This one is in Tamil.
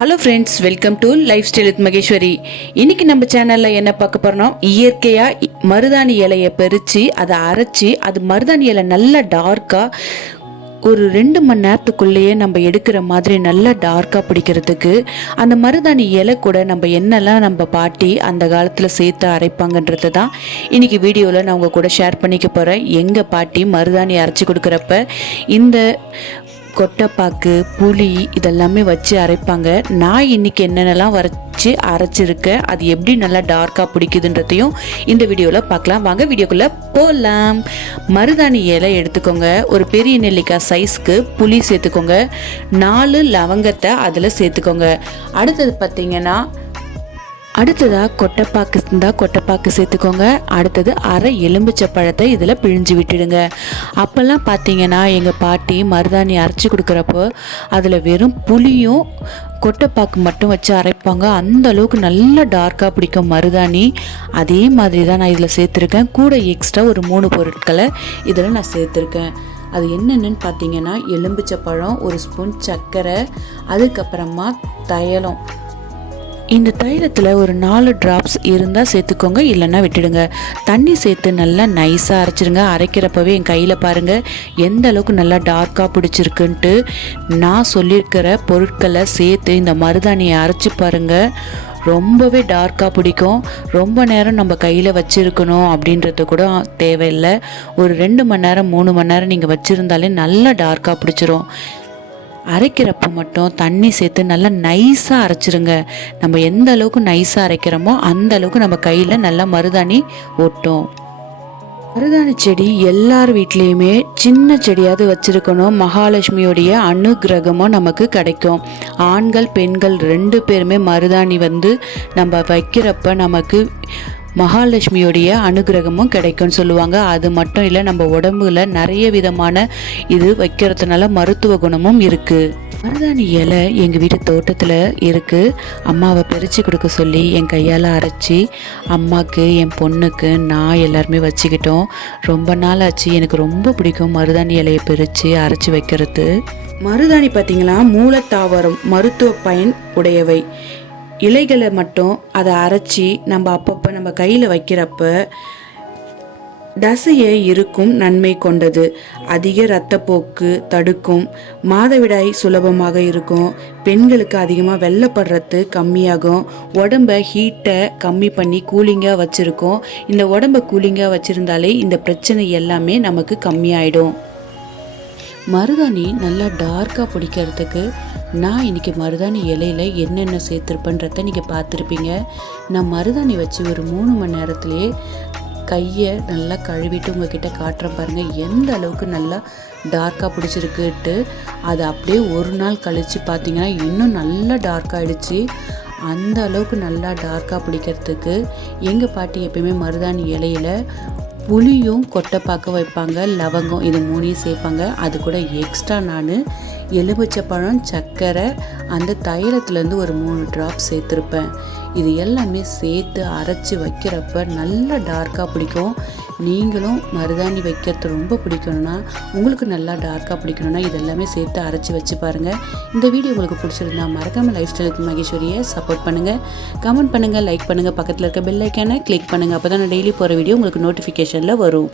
Hello friends welcome to lifestyle with Maheswari இன்னைக்கு நம்ம சேனலில் என்ன பார்க்க போறோம் இயற்கையாக மருதாணி இலையை பறிச்சு அதை அரைச்சி அது மருதாணி இலை நல்லா டார்க்காக ஒரு ரெண்டு மணி நேரத்துக்குள்ளேயே நம்ம எடுக்கிற மாதிரி நல்லா டார்க்காக பிடிக்கிறதுக்கு அந்த மருதாணி இலை கூட நம்ம என்னெல்லாம் நம்ம பாட்டி அந்த காலத்தில் சேர்த்து அரைப்பாங்கன்றது தான் இன்றைக்கி வீடியோவில் நான் உங்கள் கூட ஷேர் பண்ணிக்க போகிறேன் எங்கள் பாட்டி மருதாணி அரைச்சி கொடுக்குறப்ப இந்த கொட்டைப்பாக்கு புளி இதெல்லாமே வச்சு அரைப்பாங்க. நான் இன்னைக்கு என்னென்னலாம் வரைச்சி அரைச்சிருக்கேன் அது எப்படி நல்லா டார்க்காக பிடிக்குதுன்றதையும் இந்த வீடியோவில் பார்க்கலாம். வாங்க வீடியோக்குள்ளே போகலாம் மருதாணி இலை எடுத்துக்கோங்க. ஒரு பெரிய நெல்லிக்காய் சைஸ்க்கு புளி சேர்த்துக்கோங்க. நாலு லவங்கத்தை அதில் சேர்த்துக்கோங்க. அடுத்தது பார்த்தீங்கன்னா அடுத்ததாக கொட்டைப்பாக்கு இருந்தால் கொட்டைப்பாக்கு சேர்த்துக்கோங்க. அடுத்தது அரை எலும்பிச்சை பழத்தை இதில் பிழிஞ்சு விட்டுடுங்க. அப்போல்லாம் பார்த்தீங்கன்னா எங்கள் பாட்டி மருதாணி அரைச்சி கொடுக்குறப்போ அதில் வெறும் புளியும் கொட்டைப்பாக்கு மட்டும் வச்சு அரைப்பாங்க. அந்த அளவுக்கு நல்லா டார்க்காக பிடிக்கும் மருதாணி. அதே மாதிரி தான் நான் இதில் சேர்த்துருக்கேன். கூட எக்ஸ்ட்ரா ஒரு மூணு பொருட்களை இதில் நான் சேர்த்துருக்கேன். அது என்னென்னு பார்த்தீங்கன்னா எலும்பிச்சை பழம் ஒரு ஸ்பூன் சர்க்கரை அதுக்கப்புறமா தையலம் இந்த தைலத்தில் ஒரு நாலு ட்ராப்ஸ் இருந்தால் சேர்த்துக்கோங்க இல்லைன்னா விட்டுடுங்க. தண்ணி சேர்த்து நல்லா நைஸாக அரைச்சிடுங்க அரைக்கிறப்பவே என் கையில் பாருங்கள் எந்த அளவுக்கு நல்லா டார்க்காக பிடிச்சிருக்குன்ட்டு நான் சொல்லியிருக்கிற பொருட்களை சேர்த்து இந்த மருதாணியை அரைச்சி பாருங்கள் ரொம்பவே டார்க்காக பிடிக்கும். ரொம்ப நேரம் நம்ம கையில் வச்சுருக்கணும் அப்படின்றது கூட தேவையில்லை. ஒரு ரெண்டு மணி நேரம் மூணு மணி நேரம் நீங்கள் வச்சுருந்தாலே நல்லா டார்க்காக பிடிச்சிரும். அரைக்கிறப்ப மட்டும் தண்ணி சேர்த்து நல்லா நைஸாக அரைச்சிருங்க. நம்ம எந்த அளவுக்கு நைஸாக அரைக்கிறோமோ அந்த அளவுக்கு நம்ம கையில் நல்லா மருதாணி ஒட்டும். மருதாணி செடி எல்லார் வீட்லேயுமே சின்ன செடியாவது வச்சுருக்கணும். மகாலட்சுமியோடைய அனுகிரகமும் நமக்கு கிடைக்கும். ஆண்கள் பெண்கள் ரெண்டு பேருமே மருதாணி வந்து நம்ம வைக்கிறப்ப நமக்கு மகாலட்சுமியோடைய அனுகிரகமும் கிடைக்கும்னு சொல்லுவாங்க. அது மட்டும் இல்லை நம்ம உடம்புல நிறைய விதமான இது வைக்கிறதுனால மருத்துவ குணமும் இருக்குது மருதாணி இலை எங்கள் வீட்டு தோட்டத்தில் இருக்குது அம்மாவை பறித்து கொடுக்க சொல்லி என் கையால் அரைச்சி அம்மாவுக்கு என் பொண்ணுக்கு நான் எல்லாருமே வச்சுக்கிட்டோம். ரொம்ப நாள் ஆச்சு. எனக்கு ரொம்ப பிடிக்கும் மருதாணி இலையை பறித்து அரைச்சி வைக்கிறது. மருதாணி பார்த்திங்களா மூலத்தாவரம் மருத்துவ பயன் உடையவை. இலைகளை மட்டும் அதை அரைச்சி நம்ம அப்பப்போ நம்ம கையில் வைக்கிறப்ப தசையை இருக்கும் நன்மை கொண்டது. அதிக இரத்தப்போக்கு தடுக்கும். மாதவிடாய் சுலபமாக இருக்கும். பெண்களுக்கு அதிகமாக வெள்ளப்படுறது கம்மியாகும். உடம்ப ஹீட்டை கம்மி பண்ணி கூலிங்காக வச்சுருக்கோம். இந்த உடம்ப கூலிங்காக வச்சுருந்தாலே இந்த பிரச்சனை எல்லாமே நமக்கு கம்மியாயிடும். மருதாணி நல்லா டார்க்காக பிடிக்கிறதுக்கு நான் இன்றைக்கி மருதாணி இலையில என்னென்ன சேர்த்துருப்பேன்றத நீங்கள் பார்த்துருப்பீங்க. நான் மருதாணி வச்சு ஒரு மூணு மணி நேரத்துலேயே கையை நல்லா கழுவிட்டு உங்ககிட்ட காட்டுறேன் பாருங்கள் எந்த அளவுக்கு நல்லா டார்க்காக பிடிச்சிருக்குட்டு அது அப்படியே ஒரு நாள் கழித்து பார்த்தீங்கன்னா இன்னும் நல்லா டார்க்காகிடுச்சு அந்த அளவுக்கு நல்லா டார்க்காக பிடிக்கிறதுக்கு எங்கள் பாட்டி எப்பயுமே மருதாணி இலையில புளியும் கொட்டைப்பாக்க வைப்பாங்க லவங்கம் இது மூணையும் சேர்ப்பாங்க. அது கூட எக்ஸ்ட்ரா நான் எலுமிச்சை பழம் சர்க்கரை அந்த தைலத்துலேருந்து ஒரு மூணு ட்ராப் சேர்த்துருப்பேன். இது எல்லாமே சேர்த்து அரைச்சி வைக்கிறப்ப நல்லா டார்க்காக பிடிக்கும். நீங்களும் மருதாணி வைக்கிறது ரொம்ப பிடிக்கணும்னா உங்களுக்கு நல்லா டார்க்காக பிடிக்கணும்னா இதெல்லாமே சேர்த்து அரைச்சி வச்சு பாருங்கள் இந்த வீடியோ உங்களுக்கு பிடிச்சிருந்தா மறக்காமல் லைஃப் ஸ்டைலுக்கு மகேஸ்வரியை சப்போர்ட் பண்ணுங்கள் கமெண்ட் பண்ணுங்கள் லைக் பண்ணுங்கள் பக்கத்தில் இருக்க பெல் ஐக்கானை கிளிக் பண்ணுங்கள் அப்போ தான் நான் டெய்லி போகிற வீடியோ உங்களுக்கு நோட்டிஃபிகேஷனில் வரும்.